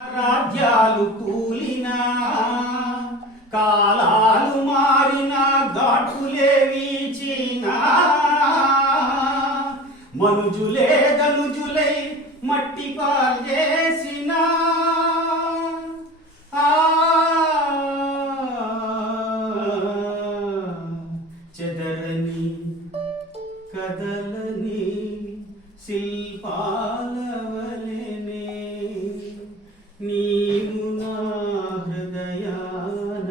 రాజ్యాలు కూలినా కాలాలు మారిన ఘాటులే వీచినా మనుజులే ధనుజులై మట్టి పాల్చేసిన చెదరని కదలని శిల్పాలవలెనే నీవు నా హృదయాన.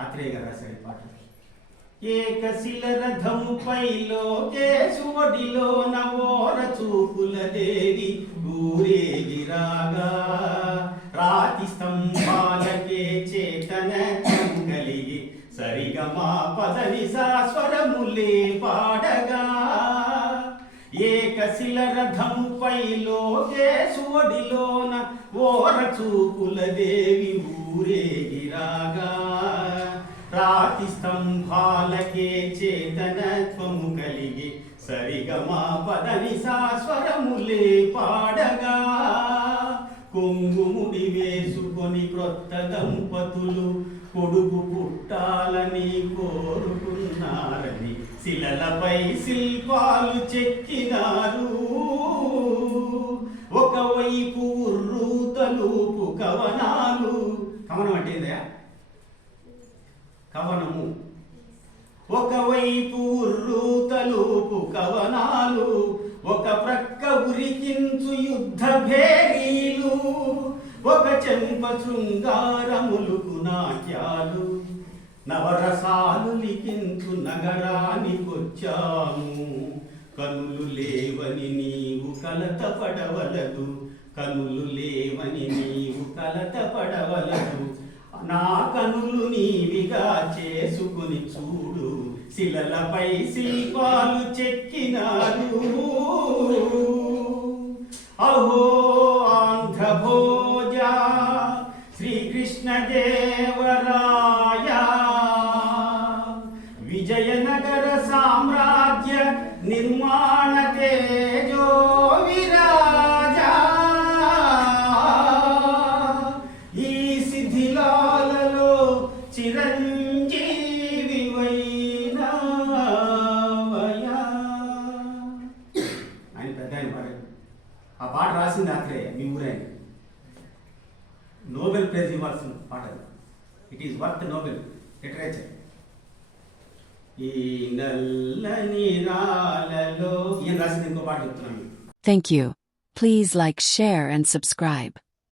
ఆత్రేయ గారు రాశారు పాట. ఏకశిల రథముపై లోకేశువడిలో నవోర చూపుల దేవి ఊరేగిరాగా రాతి స్తంభాలకే చేతనత్వం కలిగి సరిగమా పదని సాస్వరములే పాడగా ఏకశిల రథముపై లోకేశువడిలోన ఓర చూపుల దేవి ఊరేగిరాగా రాతి స్తంభాలకే చేతనత్వము కలిగి సరిగమా పదని సాస్వరములే పాడగా కొంగుముడి వేసుకొని క్రొత్త దంపతులు కొడుకు పుట్టాలని కోరుకున్నారని శిలలపై శిల్పాలు చెక్కినారు. ఒకవైపు ఉర్రు తలుపు కవనాలు. కవనం అంటే ఏందయ్యా? కవనము. ఒకవైపు ఉర్రు తలుపు కవనాలు, ఒక ప్రక్క ఉరికించు యుద్ధ భేరీలు, ఒక చెంప శృంగారములుకు నాట్యాలు, నవరసాలు లిఖించు నగరానికొచ్చాము. కనులు లేవని నీవు కలత పడవలదు, కనులు లేవని నీవు కలత పడవలదు, నా కనులు నీవిగా చేసుకుని చూడు, శిలలపై శిల్పాలు చెక్కినారు. అహో ఆంధ్రభోజ శ్రీకృష్ణదేవరాయ విజయనగర సామ్రాజ్య నిర్మాణ తేజో విరాజా. ఈ శిథిలాలలో చిరంజీవి వైనావయా. ఆయన పెద్ద ఆయన పాడారు. ఆ పాట రాసింది ఆత్రేయ, మీ ఊరాయన. నోబెల్ ప్రైజ్ ఇవ్వాల్సిన పాట. It is worth Nobel literature. ఈ నల్లని రాలలో ఈయన రాసింది ఇంకో పాట చెప్తున్నాను. Thank you. Please like, share and subscribe.